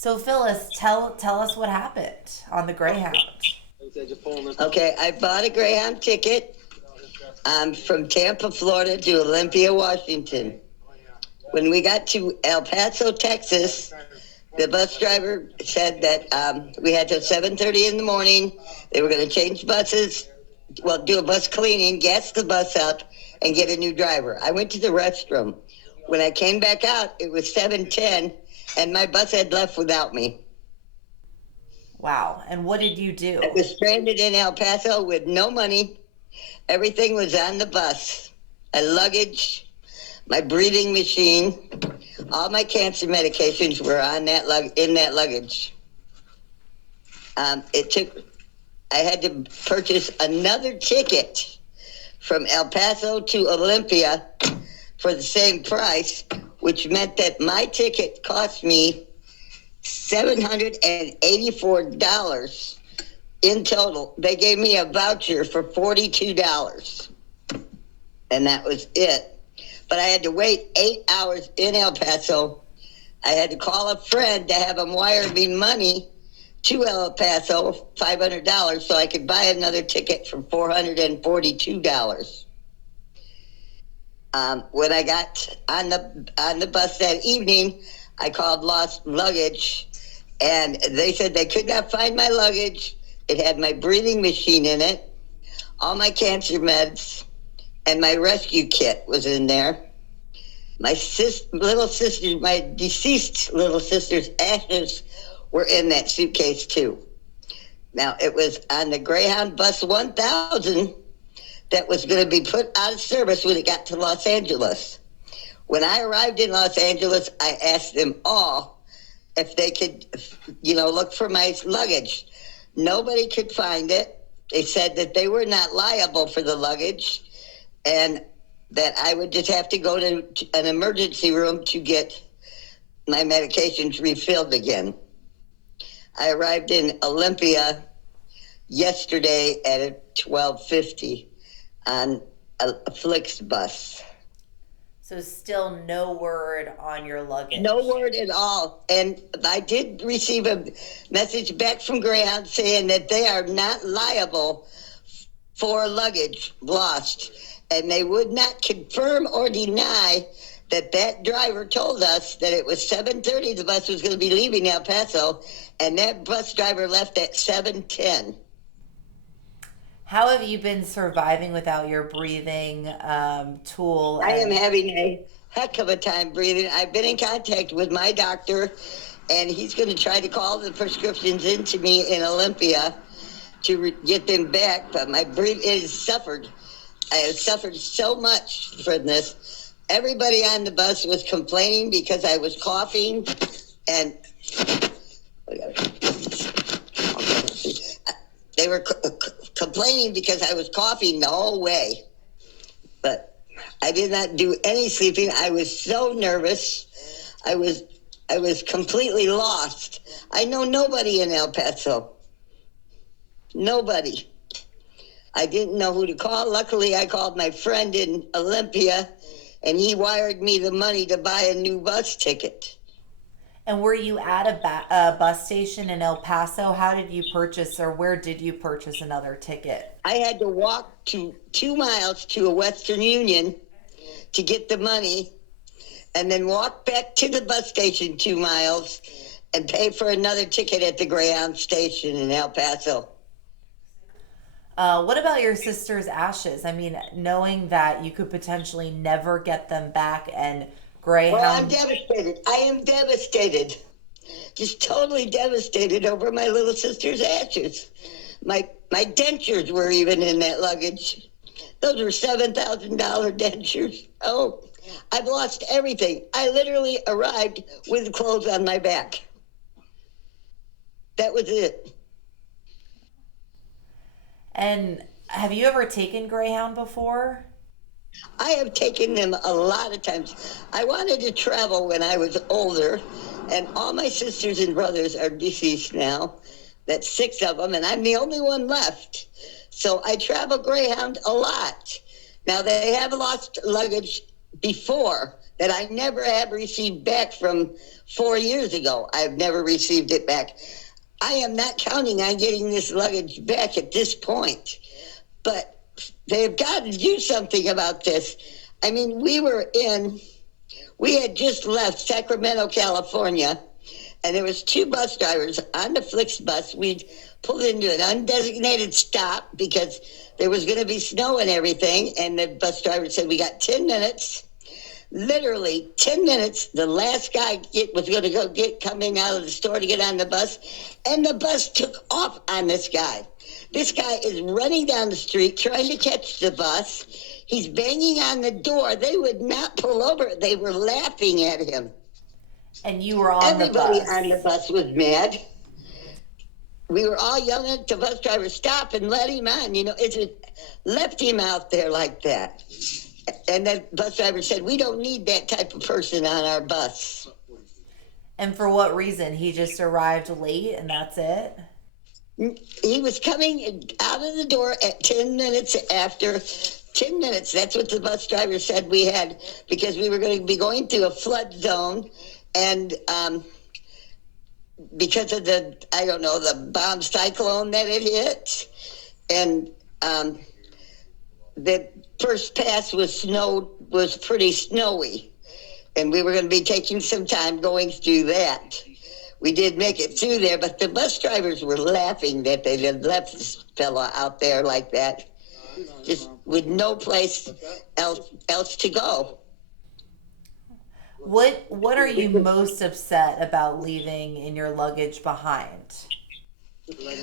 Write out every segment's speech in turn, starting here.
So Phyllis, tell us what happened on the Greyhound. Okay, I bought a Greyhound ticket from Tampa, Florida to Olympia, Washington. When we got to El Paso, Texas, the bus driver said that we had till 7:30 in the morning. They were going to change buses, do a bus cleaning, gas the bus up, and get a new driver. I went to the restroom. When I came back out, it was 7:10, and my bus had left without me. Wow. And what did you do? I was stranded in El Paso with no money. Everything was on the bus. My luggage, my breathing machine, all my cancer medications were on in that luggage. I had to purchase another ticket from El Paso to Olympia for the same price, which meant that my ticket cost me $784 in total. They gave me a voucher for $42, and that was it. But I had to wait 8 hours in El Paso. I had to call a friend to have him wire me money to El Paso, $500, so I could buy another ticket for $442. When I got on the bus that evening, I called lost luggage, and they said they could not find my luggage. It had my breathing machine in it, all my cancer meds, and my rescue kit was in there. My deceased little sister's ashes were in that suitcase too. Now, it was on the Greyhound Bus 1000 that was going to be put out of service when it got to Los Angeles. When I arrived in Los Angeles, I asked them all if they could, look for my luggage. Nobody could find it. They said that they were not liable for the luggage and that I would just have to go to an emergency room to get my medications refilled again. I arrived in Olympia yesterday at 12:50 on a Flixbus. So still no word on your luggage? No word at all. And I did receive a message back from Greyhound saying that they are not liable for luggage lost. And they would not confirm or deny that driver told us that it was 7:30 the bus was going to be leaving El Paso, and that bus driver left at 7:10. How have you been surviving without your breathing tool? I am having a heck of a time breathing. I've been in contact with my doctor, and he's going to try to call the prescriptions into me in Olympia to get them back. But my breathing has suffered. I have suffered so much from this. Everybody on the bus was complaining because I was coughing, and they were complaining because I was coughing the whole way. But I did not do any sleeping. I was so nervous. I was completely lost. I know nobody in El Paso. Nobody. I didn't know who to call. Luckily, I called my friend in Olympia, and he wired me the money to buy a new bus ticket. And were you at a bus station in El Paso? How did you purchase, or where did you purchase another ticket? I had to walk 2 miles to a Western Union to get the money, and then walk back to the bus station 2 miles and pay for another ticket at the Greyhound station in El Paso. What about your sister's ashes? I mean, knowing that you could potentially never get them back, and Greyhound... Well, I'm devastated. I am devastated. Just totally devastated over my little sister's ashes. My dentures were even in that luggage. Those were $7,000 dentures. Oh, I've lost everything. I literally arrived with clothes on my back. That was it. And have you ever taken Greyhound before? I have taken them a lot of times. I wanted to travel when I was older, and all my sisters and brothers are deceased now. That's 6 of them, and I'm the only one left. So I travel Greyhound a lot. Now, they have lost luggage before. that I never have received back from 4 years ago. I've never received it back. I am not counting on getting this luggage back at this point, but they've got to do something about this. I mean, we had just left Sacramento, California, and there was 2 bus drivers on the Flix bus. We pulled into an undesignated stop because there was going to be snow and everything, and the bus driver said, we got 10 minutes. Literally 10 minutes, the last guy was going to go coming out of the store to get on the bus, and the bus took off on this guy. This guy is running down the street trying to catch the bus. He's banging on the door. They would not pull over. They were laughing at him. And you were on the bus. Everybody on the bus was mad. We were all yelling at the bus driver, stop and let him on. You know, left him out there like that. And the bus driver said, we don't need that type of person on our bus. And for what reason? He just arrived late and that's it? He was coming out of the door at 10 minutes after 10 minutes. That's what the bus driver said we had, because we were going to be going through a flood zone. And because of the bomb cyclone that it hit. And the first pass was pretty snowy, and we were going to be taking some time going through that. We did make it through there, but the bus drivers were laughing that they had left this fella out there like that, just with no place else to go. What are you most upset about leaving in your luggage behind?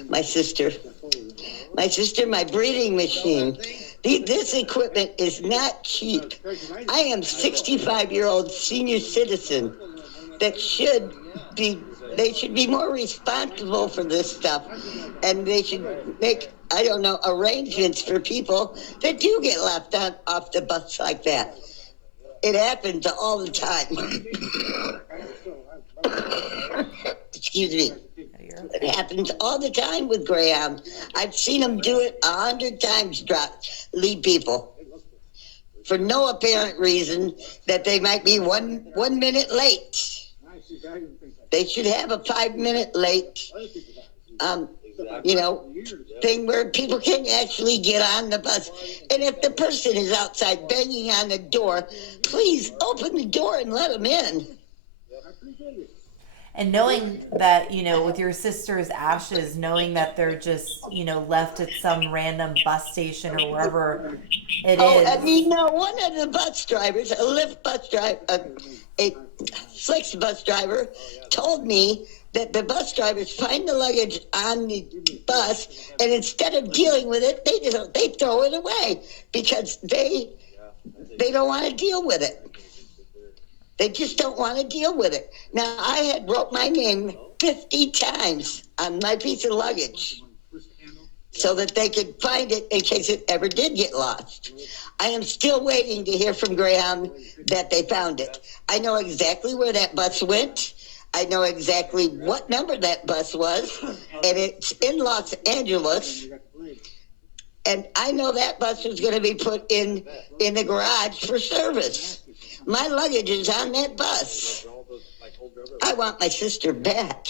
My sister, my breathing machine. This equipment is not cheap. I am 65-year-old senior citizen that should be more responsible for this stuff. And they should make, arrangements for people that do get left off the bus like that. It happens all the time. Excuse me. It happens all the time with Greyhound. I've seen them do it 100 times, lead people for no apparent reason that they might be one minute late. They should have a 5-minute late, thing where people can actually get on the bus. And if the person is outside banging on the door, please open the door and let them in. And knowing that, with your sister's ashes, knowing that they're just, left at some random bus station or wherever it is. One of the bus drivers, a Lyft bus driver, a Flix bus driver, told me that the bus drivers find the luggage on the bus, and instead of dealing with it, they throw it away because they don't want to deal with it. They just don't want to deal with it. Now, I had wrote my name 50 times on my piece of luggage so that they could find it in case it ever did get lost. I am still waiting to hear from Greyhound that they found it. I know exactly where that bus went. I know exactly what number that bus was, and it's in Los Angeles. And I know that bus was going to be put in the garage for service. My luggage is on that bus. I want my sister back.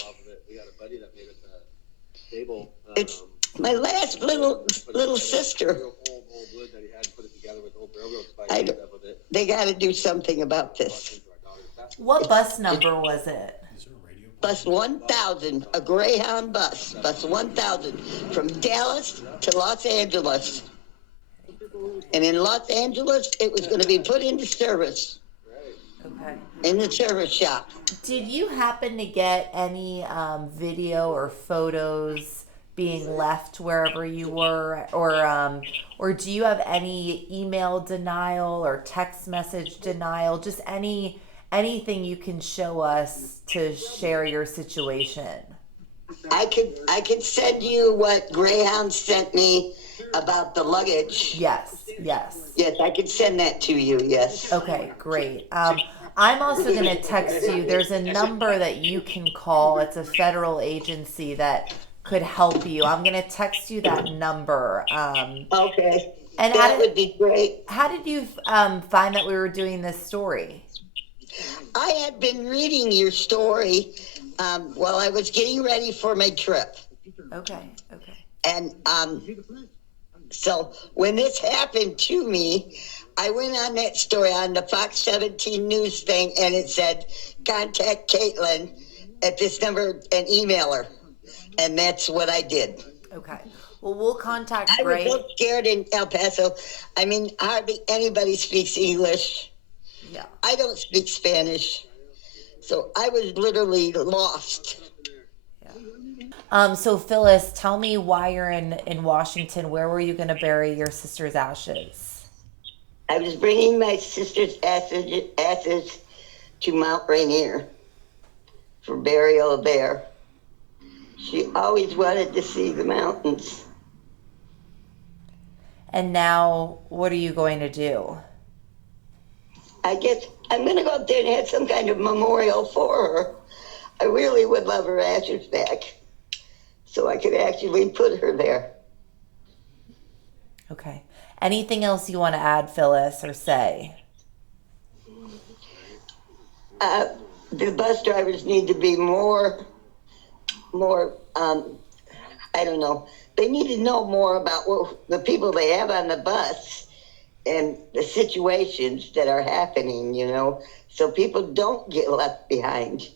It's my last little sister. They got to do something about this. What bus number was it? Bus 1000, a Greyhound bus. Bus 1000 from Dallas to Los Angeles. And in Los Angeles, it was going to be put into service. Okay. In the service shop. Did you happen to get any video or photos being left wherever you were, or do you have any email denial or text message denial? Just anything you can show us to share your situation. I could send you what Greyhound sent me about the luggage. Yes. Yes, I could send that to you, yes. Okay, great. I'm also going to text you. There's a number that you can call. It's a federal agency that could help you. I'm going to text you that number. Okay. And that would be great. How did you find that we were doing this story? I had been reading your story while I was getting ready for my trip. Okay. And so when this happened to me, I went on that story on the Fox 17 News thing, and it said, contact Caitlin at this number and email her. And that's what I did. Okay. Well, we'll contact I was so scared in El Paso. I mean, hardly anybody speaks English. Yeah. I don't speak Spanish. So I was literally lost. So Phyllis, tell me why you're in Washington. Where were you going to bury your sister's ashes? I was bringing my sister's ashes to Mount Rainier for burial there. She always wanted to see the mountains. And now, what are you going to do? I guess I'm going to go up there and have some kind of memorial for her. I really would love her ashes back, so I could actually put her there. Okay. Anything else you want to add, Phyllis, or say? The bus drivers need to be more, I don't know. They need to know more about the people they have on the bus and the situations that are happening, so people don't get left behind.